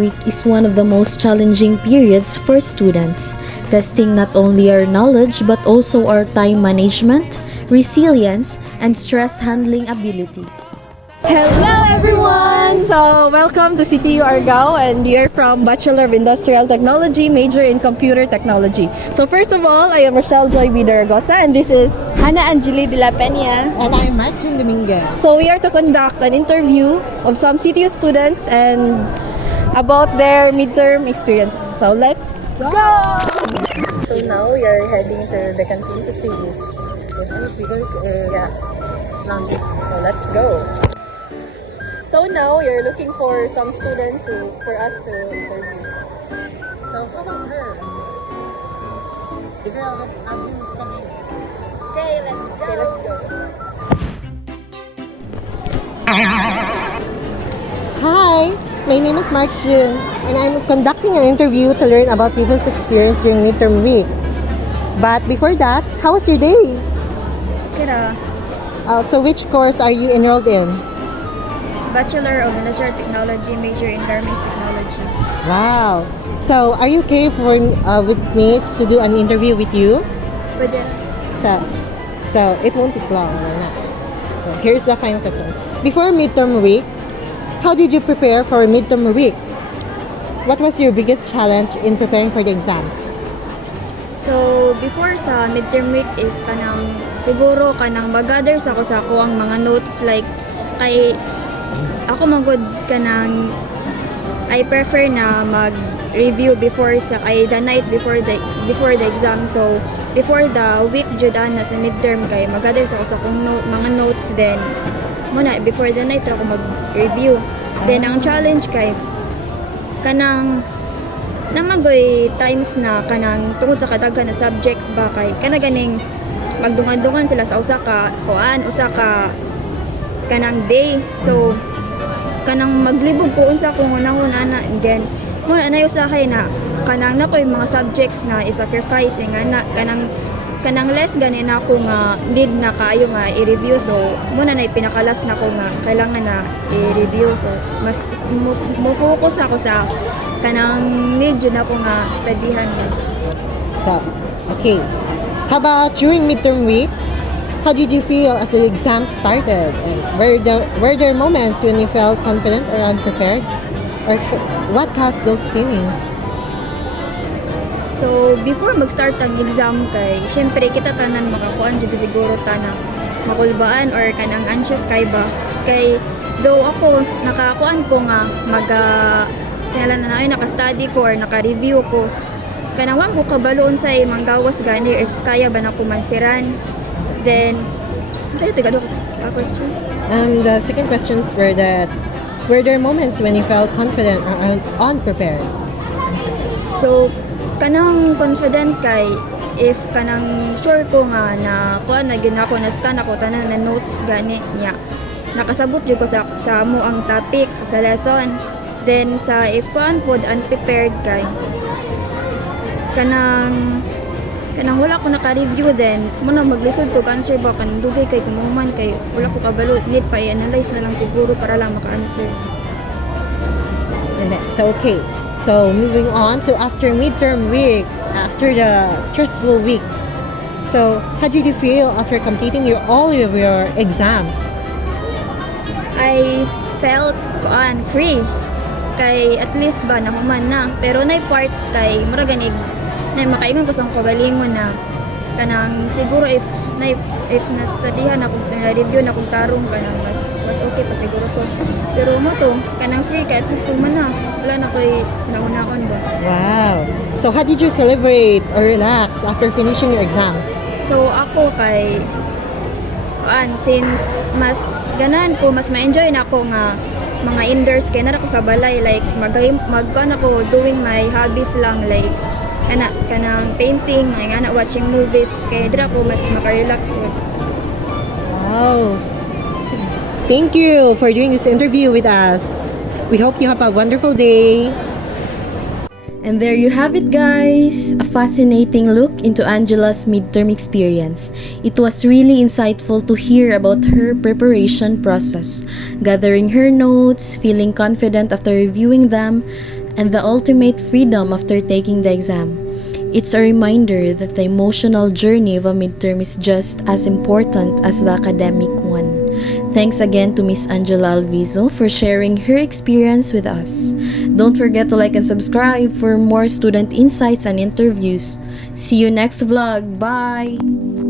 week is one of the most challenging periods for students, testing not only our knowledge but also our time management, resilience, and stress handling abilities. Hello everyone! So, welcome to CTU Argao, and you're from Bachelor of Industrial Technology, major in Computer Technology. So first of all, I am Rochelle Joy Vidaragosa, and this is Hannah Angeli de la Peña. And I'm Martin Dominguez. So we are to conduct an interview of some CTU students and about their midterm experiences. So let's go! So now we are heading to the canteen to see you. Yeah. So let's go. So now you're looking for some student for us to interview. So how about her? The girl that I've been studying. Okay, let's go. Hi, my name is Mark Jun, and I'm conducting an interview to learn about people's experience during midterm week. But before that, how was your day? Okay na. So which course are you enrolled in? Bachelor of Industrial Technology, major in Garments Technology. Wow. So are you okay for with me to do an interview with you? Pwede. So it won't take long. So here's the final question. Before midterm week, how did you prepare for midterm week? What was your biggest challenge in preparing for the exams? So, before sa midterm week is siguro mag-gather sa ako ang mga notes like kay ako magud I prefer na mag-review before the night before the exam. So, before the week jud na sa midterm kay mag-gather sa akong mga notes, then muna before the night ako mag-review. Then ang challenge kay namagoy times na tungod sa kadaghan na subjects ba kay ganing magdungan-dungan sila sa usa ka day. So maglibog ko unsa kung unahon ana, and then mo na usahay na nakoy mga subjects na i-sacrifice nga kanang less gani na ako nga need na kaayo nga i-review. So muna na pinakalas na ko nga kailangan na i-review. So mas mo-focus ako sa kanang need jud na ko nga studyhan. So, okay. How about during midterm week? How did you feel as the exam started? And were there moments when you felt confident or unprepared? Or what caused those feelings? So before mag-start ang exam kay syempre kita tanan makakuan jud siguro na makulbaan or kanang anxious kay ba kay though ako nakakuan ko nga sinala na naka-study ko or naka-review ko kanawang ko kabaloon sa imong gawas gani if kaya ba na ko mansiran. Then question. The second questions were there moments when you felt confident or unprepared? So kanang confident kay if kanang sure ko nga na kuan na ginako na scan ako tanan na notes gani niya nakasabot jud ko sa mo ang topic sa lesson. Then sa if kuan pod unprepared kay kanang wala ko naka-review, then muna maglisod ko answer ba kanang dugay kay kumuman kay wala ko kabalo, need pa i-analyze na lang siguro para lang maka-answer. So okay. So moving on, so after midterm weeks, after the stressful weeks, so how did you feel after completing all of your exams? I felt free kay at least ba nahuman na, pero nay part kay mura ganig na makaingon ko sa kagalingon na kanang siguro if na-studyhan ako na-review na kung tarong kanang mas okay pa siguro ko, pero mo to kanang free kay at least human na wala na ko'y naunahon ba. Wow! So how did you celebrate or relax after finishing your exams? So ako kay since mas ganan ko mas ma-enjoy na ako nga mga indoors kay nara ko sa balay like magkuan ako doing my hobbies lang like kanang painting nga watching movies kay dira ko mas maka-relax ko. Wow! Thank you for doing this interview with us. We hope you have a wonderful day. And there you have it, guys! A fascinating look into Angela's midterm experience. It was really insightful to hear about her preparation process, gathering her notes, feeling confident after reviewing them, and the ultimate freedom after taking the exam. It's a reminder that the emotional journey of a midterm is just as important as the academic one. Thanks again to Miss Angela Alviso for sharing her experience with us. Don't forget to like and subscribe for more student insights and interviews. See you next vlog. Bye!